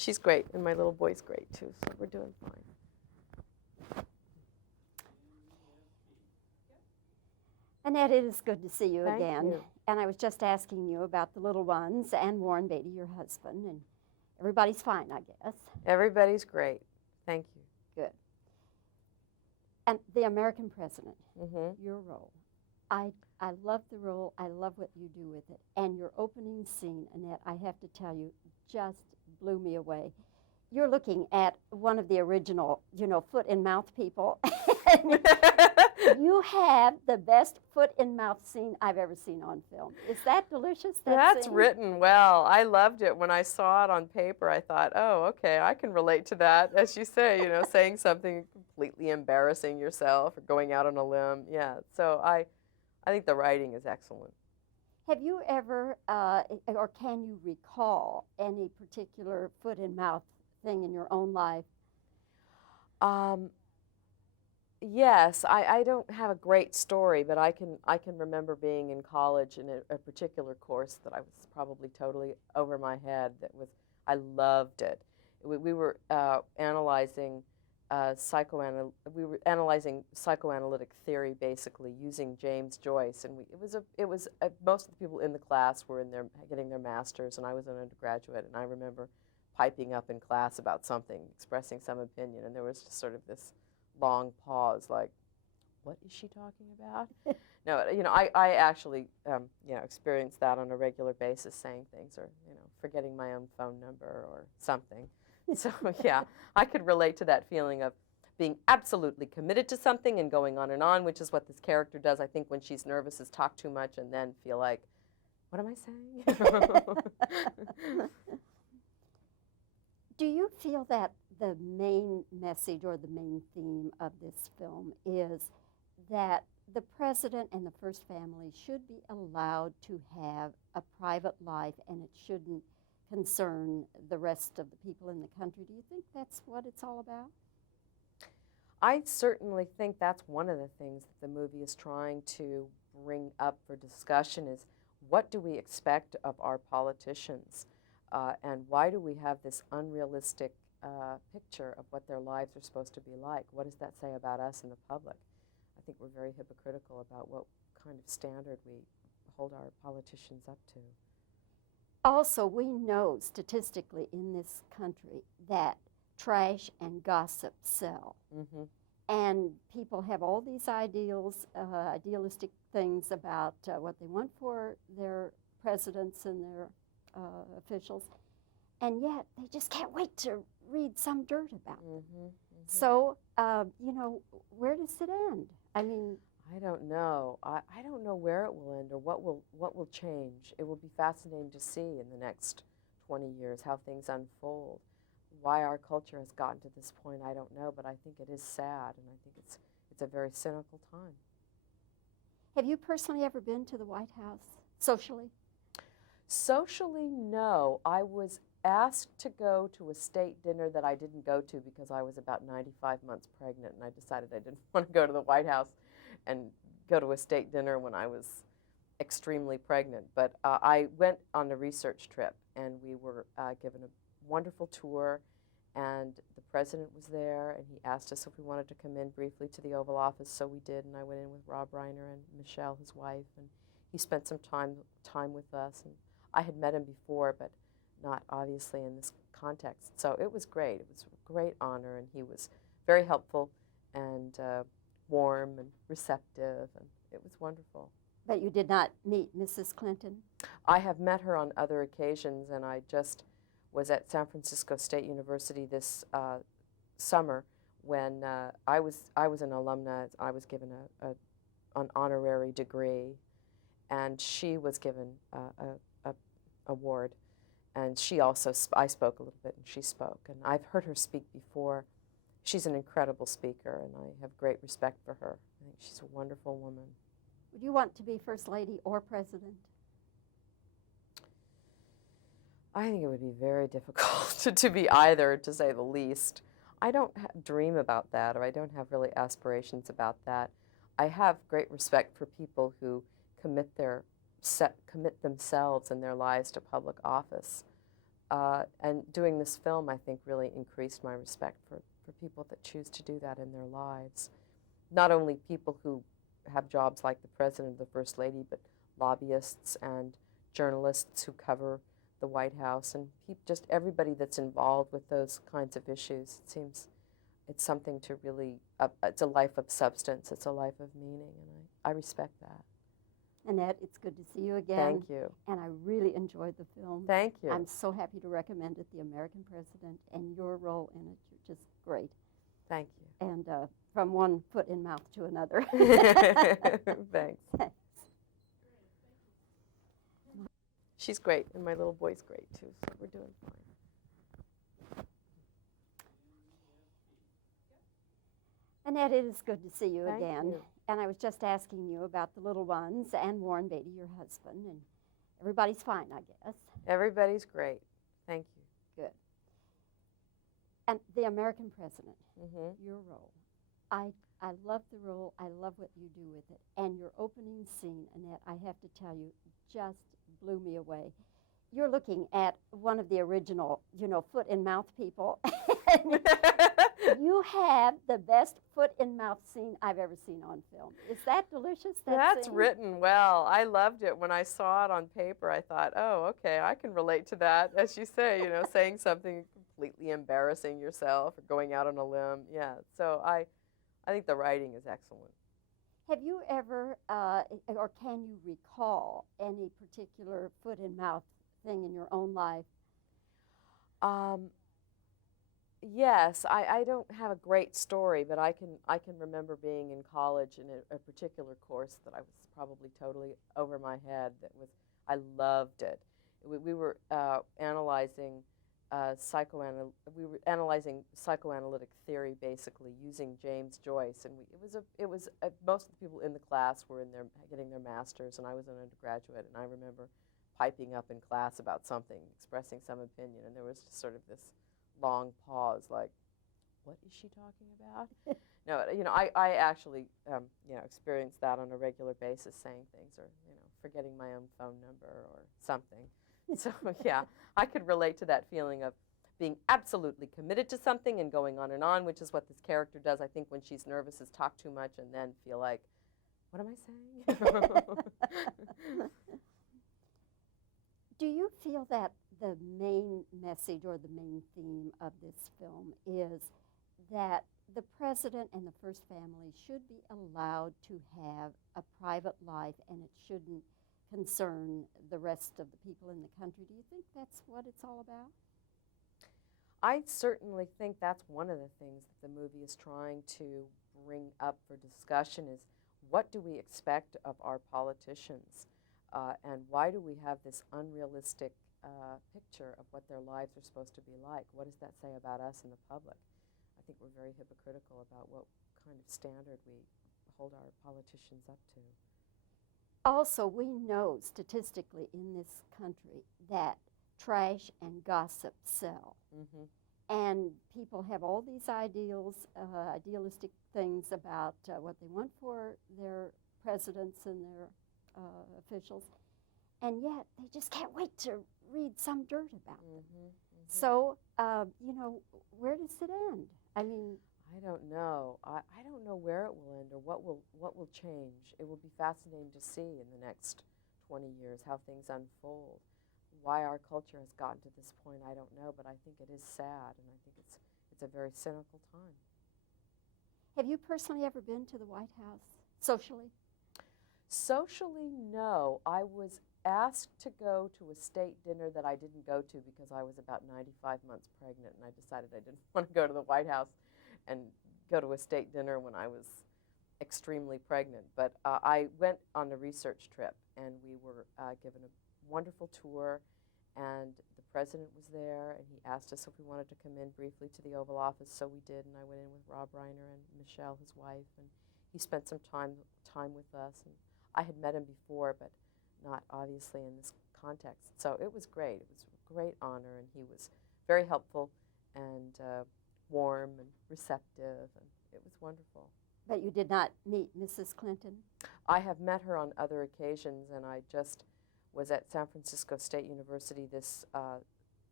She's great, and my little boy's great too, so we're doing fine. Annette, it is good to see you Thank again. you. And I was just asking you about the little ones and Warren Beatty, your husband, and everybody's fine, I guess. Everybody's great. Thank you. Good. And the American President, Mm-hmm. your role. I love the role. I love what you do with it. And your opening scene, Annette, I have to tell you, just blew me away. You're looking at one of the original, foot and mouth people. You have the best foot and mouth scene I've ever seen on film. Is that delicious? That's scene? written well. I loved it. When I saw it on paper, I thought, oh, okay, I can relate to that. As you say, saying something completely embarrassing yourself or going out on a limb. Yeah, so I think the writing is excellent. Have you ever, or can you recall any particular foot and mouth thing in your own life? Yes, I don't have a great story, but I can remember being in college in a particular course that I was probably totally over my head. I loved it. We were analyzing psychoanalytic theory, basically using James Joyce, and it was most of the people in the class were getting their masters, and I was an undergraduate, and I remember piping up in class about something, expressing some opinion, and there was just sort of this long pause, like, what is she talking about? No, I actually, experience that on a regular basis, saying things or, forgetting my own phone number or something. So, yeah, I could relate to that feeling of being absolutely committed to something and going on, which is what this character does, I think, when she's nervous, is talk too much and then feel like, what am I saying? Do you feel that the main message or the main theme of this film is that the president and the first family should be allowed to have a private life and it shouldn't concern the rest of the people in the country? Do you think that's what it's all about? I certainly think that's one of the things that the movie is trying to bring up for discussion is, what do we expect of our politicians? And why do we have this unrealistic picture of what their lives are supposed to be like? What does that say about us in the public? I think we're very hypocritical about what kind of standard we hold our politicians up to. Also, we know statistically in this country that trash and gossip sell. Mm-hmm. And people have all these idealistic things about what they want for their presidents and their officials, and yet they just can't wait to read some dirt about them. Mm-hmm, mm-hmm. So, where does it end? I mean, I don't know. I don't know where it will end or what will change. It will be fascinating to see in the next 20 years how things unfold. Why our culture has gotten to this point, I don't know, but I think it is sad, and I think it's a very cynical time. Have you personally ever been to the White House socially? Socially, no. I was asked to go to a state dinner that I didn't go to because I was about 95 months pregnant, and I decided I didn't want to go to the White House and go to a state dinner when I was extremely pregnant. But I went on a research trip, and we were given a wonderful tour, and the president was there, and he asked us if we wanted to come in briefly to the Oval Office, so we did, and I went in with Rob Reiner and Michelle, his wife, and he spent some time with us, and I had met him before, but not obviously in this context. So it was great. It was a great honor, and he was very helpful and warm and receptive, and it was wonderful. But you did not meet Mrs. Clinton? I have met her on other occasions, and I just was at San Francisco State University this summer when I was an alumna. I was given an honorary degree, and she was given a award. And she also, I spoke a little bit, and she spoke. And I've heard her speak before. She's an incredible speaker, and I have great respect for her. I think she's a wonderful woman. Would you want to be First Lady or President? I think it would be very difficult to be either, to say the least. I don't dream about that, or I don't have really aspirations about that. I have great respect for people who commit themselves and their lives to public office. And doing this film, I think, really increased my respect for people that choose to do that in their lives. Not only people who have jobs like the President or the First Lady, but lobbyists and journalists who cover the White House, and just everybody that's involved with those kinds of issues. It seems it's something to really, it's a life of substance, it's a life of meaning, and I respect that. Annette, it's good to see you again. Thank you. And I really enjoyed the film. Thank you. I'm so happy to recommend it, The American President, and your role in it. You're just great. Thank you. And from one foot in mouth to another. Thanks. She's great, and my little boy's great, too, so we're doing fine. Annette, it is good to see you Thank again. you. And I was just asking you about the little ones and Warren Beatty, your husband, and everybody's fine, I guess. Everybody's great. Thank you. Good. And The American President, Mm-hmm. your role. I love the role. I love what you do with it. And your opening scene, Annette, I have to tell you, just blew me away. You're looking at one of the original, foot in mouth people. You have the best foot in mouth scene I've ever seen on film. Is that delicious? That's scene? written well. I loved it. When I saw it on paper, I thought, oh, okay, I can relate to that. As you say, saying something completely embarrassing yourself or going out on a limb. Yeah, so I think the writing is excellent. Have you ever, or can you recall any particular foot in mouth thing in your own life? Yes, I don't have a great story, but I can remember being in college in a particular course that I was probably totally over my head. I loved it. We were analyzing psychoanalytic theory, basically using James Joyce, and it was most of the people in the class were getting their masters, and I was an undergraduate, and I remember piping up in class about something, expressing some opinion, and there was just sort of this long pause, like, what is she talking about? No, I actually, experience that on a regular basis, saying things or, forgetting my own phone number or something. So, yeah, I could relate to that feeling of being absolutely committed to something and going on, which is what this character does, I think, when she's nervous, is talk too much and then feel like, what am I saying? Do you feel that the main message or the main theme of this film is that the president and the first family should be allowed to have a private life and it shouldn't concern the rest of the people in the country? Do you think that's what it's all about? I certainly think that's one of the things that the movie is trying to bring up for discussion is, what do we expect of our politicians? And why do we have this unrealistic picture of what their lives are supposed to be like? What does that say about us and the public? I think we're very hypocritical about what kind of standard we hold our politicians up to. Also, we know statistically in this country that trash and gossip sell. Mm-hmm. And people have all these idealistic things about what they want for their presidents and their officials, and yet they just can't wait to read some dirt about them. Mm-hmm, mm-hmm. So, where does it end? I mean, I don't know. I don't know where it will end or what will change. It will be fascinating to see in the next 20 years how things unfold. Why our culture has gotten to this point, I don't know, but I think it is sad, and I think it's a very cynical time. have you personally ever been to the White House socially? Socially, no. I was asked to go to a state dinner that I didn't go to because I was about 95 months pregnant, and I decided I didn't want to go to the White House and go to a state dinner when I was extremely pregnant. But I went on a research trip, and we were given a wonderful tour, and the president was there, and he asked us if we wanted to come in briefly to the Oval Office, so we did, and I went in with Rob Reiner and Michelle, his wife, and he spent some time with us, and I had met him before, but not obviously in this context. So it was great. It was a great honor, and he was very helpful and warm and receptive, and it was wonderful. But you did not meet Mrs. Clinton? I have met her on other occasions, and I just was at San Francisco State University this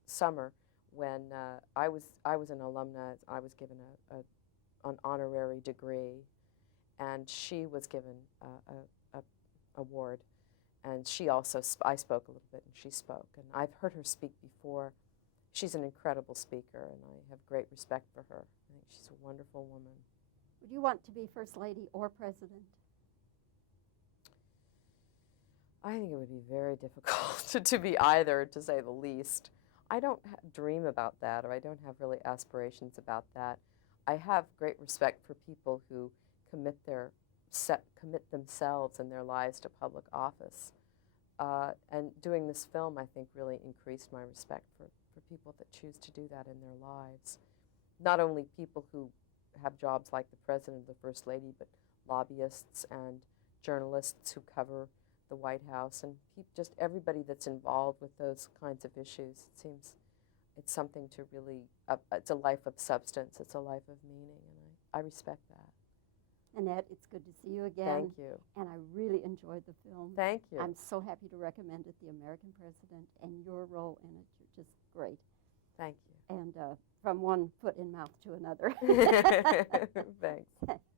summer when I was an alumna. I was given an honorary degree, and she was given a award. And she also, I spoke a little bit, and she spoke. And I've heard her speak before. She's an incredible speaker, and I have great respect for her. I think she's a wonderful woman. Would you want to be First Lady or President? I think it would be very difficult to be either, to say the least. I don't dream about that, or I don't have really aspirations about that. I have great respect for people who commit themselves and their lives to public office. And doing this film, I think, really increased my respect for people that choose to do that in their lives. Not only people who have jobs like the President or the First Lady, but lobbyists and journalists who cover the White House, and just everybody that's involved with those kinds of issues. It seems it's something to really, it's a life of substance, it's a life of meaning, and I respect that. Annette, it's good to see you again. Thank you. And I really enjoyed the film. Thank you. I'm so happy to recommend it, The American President, and your role in it. You're just great. Thank you. And from one foot in mouth to another. Thanks.